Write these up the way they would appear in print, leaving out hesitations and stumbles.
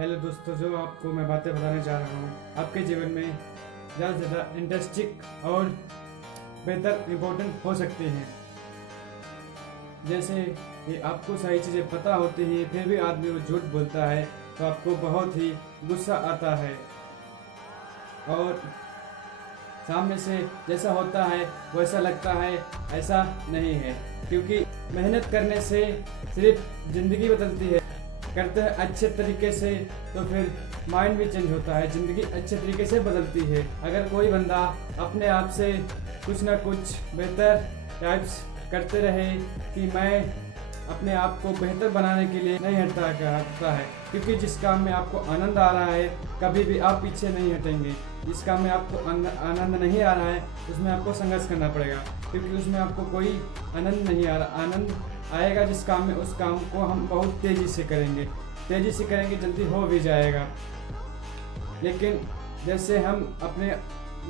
Hello दोस्तों, जो आपको मैं बातें बताने जा रहा हूँ आपके जीवन में ज़्यादा से ज़्यादा इंटरेस्टिंग और बेहतर इम्पोर्टेंट हो सकती हैं। जैसे कि आपको सारी चीज़ें पता होती हैं फिर भी आदमी वो झूठ बोलता है तो आपको बहुत ही गुस्सा आता है और सामने से जैसा होता है वैसा लगता है, ऐसा नहीं है। क्योंकि मेहनत करने से सिर्फ ज़िंदगी बदलती है, करते हैं अच्छे तरीके से तो फिर माइंड भी चेंज होता है, ज़िंदगी अच्छे तरीके से बदलती है। अगर कोई बंदा अपने आप से कुछ ना कुछ बेहतर टाइप्स करते रहे कि मैं अपने आप को बेहतर बनाने के लिए नहीं हटता है, क्योंकि जिस काम में आपको आनंद आ रहा है कभी भी आप पीछे नहीं हटेंगे। जिस काम में आपको आनंद नहीं आ रहा है उसमें आपको संघर्ष करना पड़ेगा, क्योंकि उसमें आपको कोई आनंद नहीं आ रहा। आनंद आएगा जिस काम में, उस काम को हम बहुत तेज़ी से करेंगे, जल्दी हो भी जाएगा। लेकिन जैसे हम अपने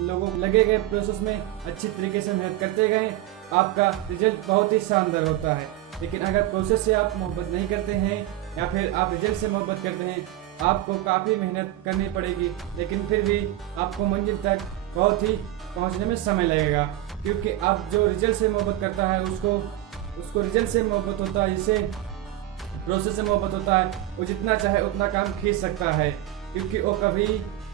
लोगों लगे गए प्रोसेस में अच्छी तरीके से मेहनत करते गए, आपका रिजल्ट बहुत ही शानदार होता है। लेकिन अगर प्रोसेस से आप मोहब्बत नहीं करते हैं या फिर आप रिजल्ट से मोहब्बत करते हैं, आपको काफ़ी मेहनत करनी पड़ेगी, लेकिन फिर भी आपको मंजिल तक बहुत ही पहुंचने में समय लगेगा। क्योंकि आप जो रिजल्ट से मोहब्बत करता है उसको रिजल्ट से मोहब्बत होता है, जिसे प्रोसेस से मोहब्बत होता है, वो जितना चाहे उतना काम खींच सकता है। क्योंकि वो कभी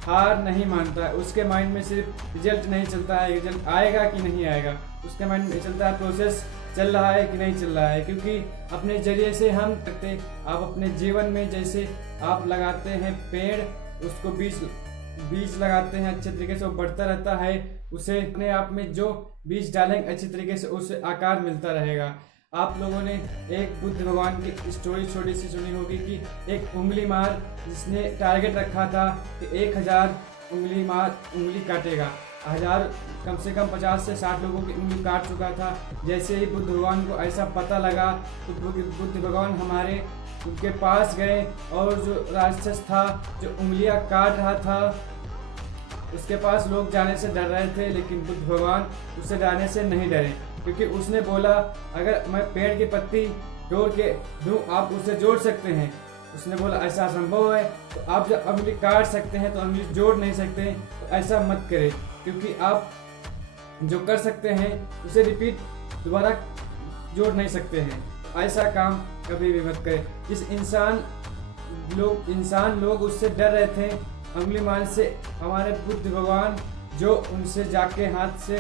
हार नहीं मानता है, उसके माइंड में सिर्फ रिजल्ट नहीं चलता है, रिजल्ट आएगा कि नहीं आएगा, उसके माइंड में चलता है प्रोसेस चल रहा है कि नहीं चल रहा है। क्योंकि अपने जरिए से हम करते, आप अपने जीवन में जैसे आप लगाते हैं पेड़, उसको बीज लगाते हैं अच्छे तरीके से, वो बढ़ता रहता है, उसे अपने आप में जो बीज डालेंगे अच्छी तरीके से उसे आकार मिलता रहेगा। आप लोगों ने एक बुद्ध भगवान की स्टोरी छोटी सी सुनी होगी कि एक उंगली मार जिसने टारगेट रखा था कि 1000 उंगली काटेगा, 1000 कम से कम 50 से 60 लोगों की उंगली काट चुका था। जैसे ही बुद्ध भगवान को ऐसा पता लगा तो बुद्ध भगवान उनके पास गए और जो राक्षस था जो उंगलियां काट रहा था उसके पास लोग जाने से डर रहे थे, लेकिन बुद्ध भगवान उससे डरने से नहीं डरे। क्योंकि उसने बोला, अगर मैं पेड़ की पत्ती जोड़ के दूं आप उसे जोड़ सकते हैं। उसने बोला ऐसा असंभव है, तो आप जब उंगली काट सकते हैं तो उंगली जोड़ नहीं सकते, तो ऐसा मत करें। क्योंकि आप जो कर सकते हैं उसे रिपीट दोबारा जोड़ नहीं सकते हैं, तो ऐसा काम कभी भी मत करें। जिस इंसान लोग उससे डर रहे थे उंगली मारने से, हमारे बुद्ध भगवान जो उनसे जाके हाथ से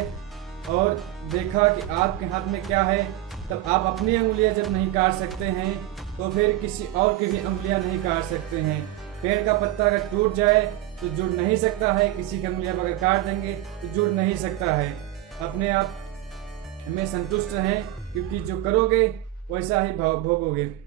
और देखा कि आपके हाथ में क्या है, तब आप अपनी उंगलियां जब नहीं काट सकते हैं तो फिर किसी और की भी उंगलियां नहीं काट सकते हैं। पेड़ का पत्ता अगर टूट जाए तो जुड़ नहीं सकता है, किसी की उंगलियां अगर काट देंगे तो जुड़ नहीं सकता है। अपने आप में संतुष्ट रहें, क्योंकि जो करोगे वैसा ही भोगोगे।